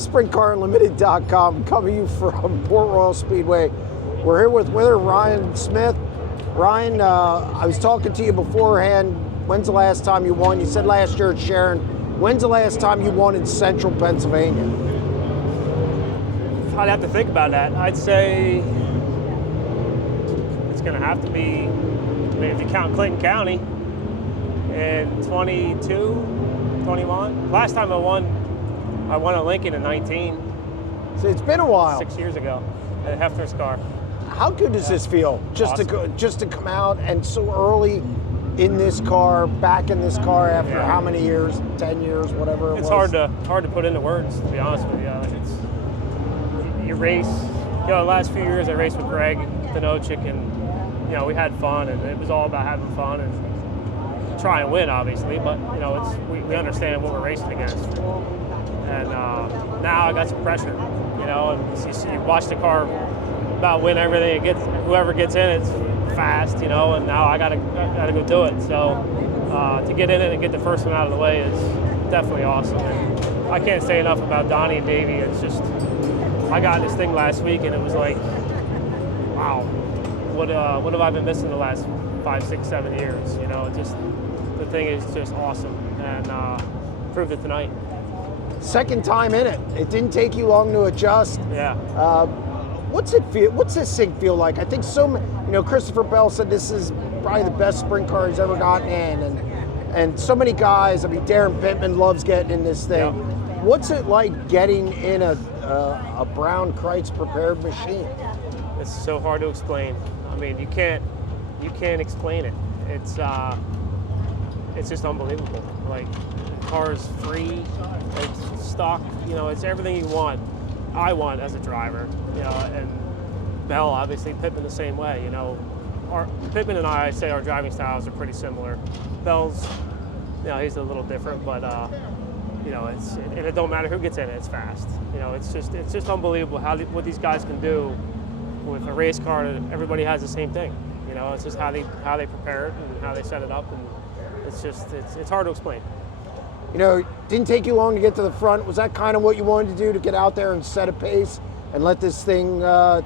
SprintCarUnlimited.com, coming to you from Port Royal Speedway. We're here with winner Ryan Smith. Ryan, I was talking to you beforehand. When's the last time you won? You said last year at Sharon. When's the last time you won in central Pennsylvania? I'd have to think about that. I'd say it's going to have to be, if you count Clinton County, in 22, 21. Last time I won at Lincoln in 19. So it's been a while. 6 years ago at Hefner's car. How good does this feel? Just awesome. to come out and so early in this car, back in this car after how many years? 10 years, whatever it was. It's hard to put into words, to be honest with you. You race. The last few years I raced with Greg Denochik, and we had fun, and it was all about having fun and try and win, obviously. But we understand what we're racing against. And now I got some pressure, and you watch the car about win everything. Whoever gets in it's fast, and now I gotta go do it. So to get in it and get the first one out of the way is definitely awesome. And I can't say enough about Donnie and Davey. It's just, I got this thing last week and it was like, wow, what have I been missing the last 5, 6, 7 years? Just the thing is just awesome, and proved it tonight. Second time in it. It didn't take you long to adjust. Yeah. What's it feel? What's this thing feel like? I think Christopher Bell said this is probably the best sprint car he's ever gotten in, and so many guys. I mean, Darren Pittman loves getting in this thing. Yep. What's it like getting in a Brown Kreitz prepared machine? It's so hard to explain. I mean, you can't explain it. It's just unbelievable. Like, the car's free, it's stock. It's everything you want. I want as a driver, and Bell, obviously, Pittman the same way. Pittman and I say our driving styles are pretty similar. Bell's, he's a little different, but and it don't matter who gets in it, it's fast. It's just unbelievable what these guys can do with a race car that everybody has the same thing. It's just how they prepare it and how they set it up, and it's hard to explain. It didn't take you long to get to the front. Was that kind of what you wanted to do, to get out there and set a pace and let this thing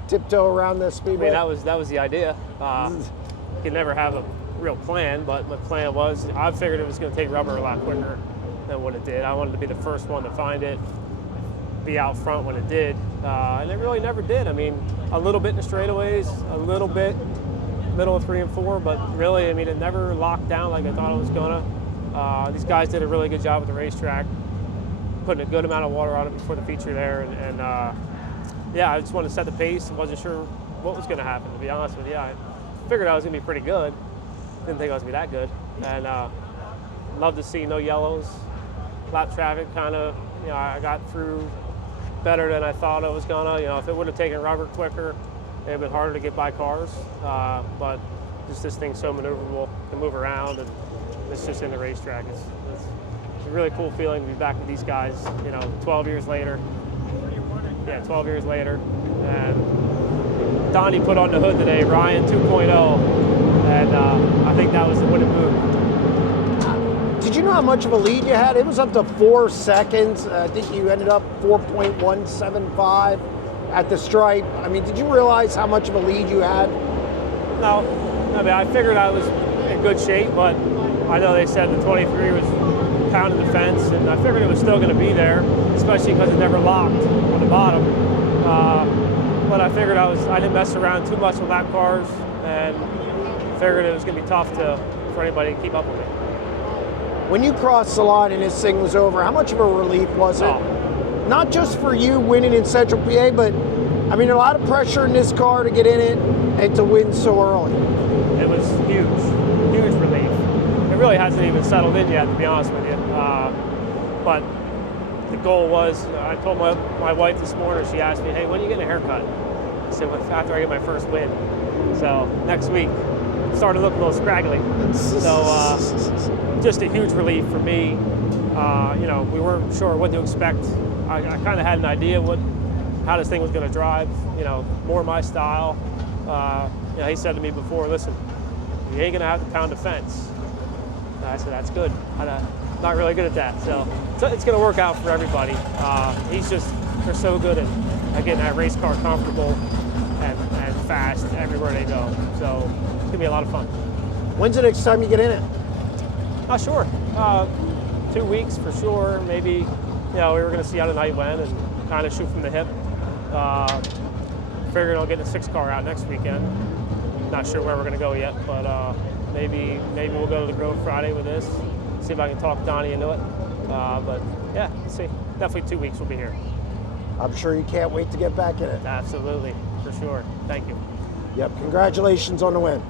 tiptoe around the speedway? I mean, that was the idea. You can never have a real plan, but my plan was, I figured it was going to take rubber a lot quicker than what it did. I wanted to be the first one to find it, be out front when it did, and it really never did. I mean, a little bit in the straightaways, a little bit middle of 3 and 4, but really, I mean, it never locked down like I thought it was going to. These guys did a really good job at the racetrack, putting a good amount of water on it before the feature there, and I just wanted to set the pace. I wasn't sure what was going to happen, to be honest with you. I figured I was going to be pretty good. Didn't think I was going to be that good, and love to see no yellows. Lap traffic kind of, I got through better than I thought I was going to. If it would have taken rubber quicker, it would have been harder to get by cars, but just this thing's so maneuverable, can move around, and it's just in the racetrack. It's a really cool feeling to be back with these guys, 12 years later. Yeah, 12 years later. And Donnie put on the hood today, Ryan 2.0, and I think that was the winning move. Did you know how much of a lead you had? It was up to 4 seconds. I think you ended up 4.175 at the stripe. I mean, did you realize how much of a lead you had? No. I mean, I figured I was in good shape, but I know they said the 23 was pounding the fence, and I figured it was still going to be there, especially because it never locked on the bottom. But I figured I didn't mess around too much with lap cars, and figured it was going to be tough for anybody to keep up with me. When you crossed the line and this thing was over, how much of a relief was it? Oh. Not just for you winning in Central PA, but I mean, a lot of pressure in this car to get in it and to win so early. It was huge relief. It really hasn't even settled in yet, to be honest with you. But the goal was, I told my wife this morning, she asked me, hey, when are you getting a haircut? I said, well, after I get my first win. So next week, started looking a little scraggly. So just a huge relief for me. We weren't sure what to expect. I kind of had an idea how this thing was going to drive, more my style. He said to me before, listen, you ain't going to have to pound the fence. And I said, that's good. I'm not really good at that. So it's going to work out for everybody. He's just they're so good at getting that race car comfortable and fast everywhere they go. So it's gonna be a lot of fun. When's the next time you get in it? Not sure. 2 weeks for sure. Maybe, we were gonna see how the night went and kind of shoot from the hip. Figuring I'll get the 6 car out next weekend. Not sure where we're gonna go yet, but maybe we'll go to the Grove Friday with this. See if I can talk Donnie into it. But yeah, let's see. Definitely 2 weeks we'll be here. I'm sure you can't wait to get back in it. Absolutely, for sure. Thank you. Yep, congratulations on the win.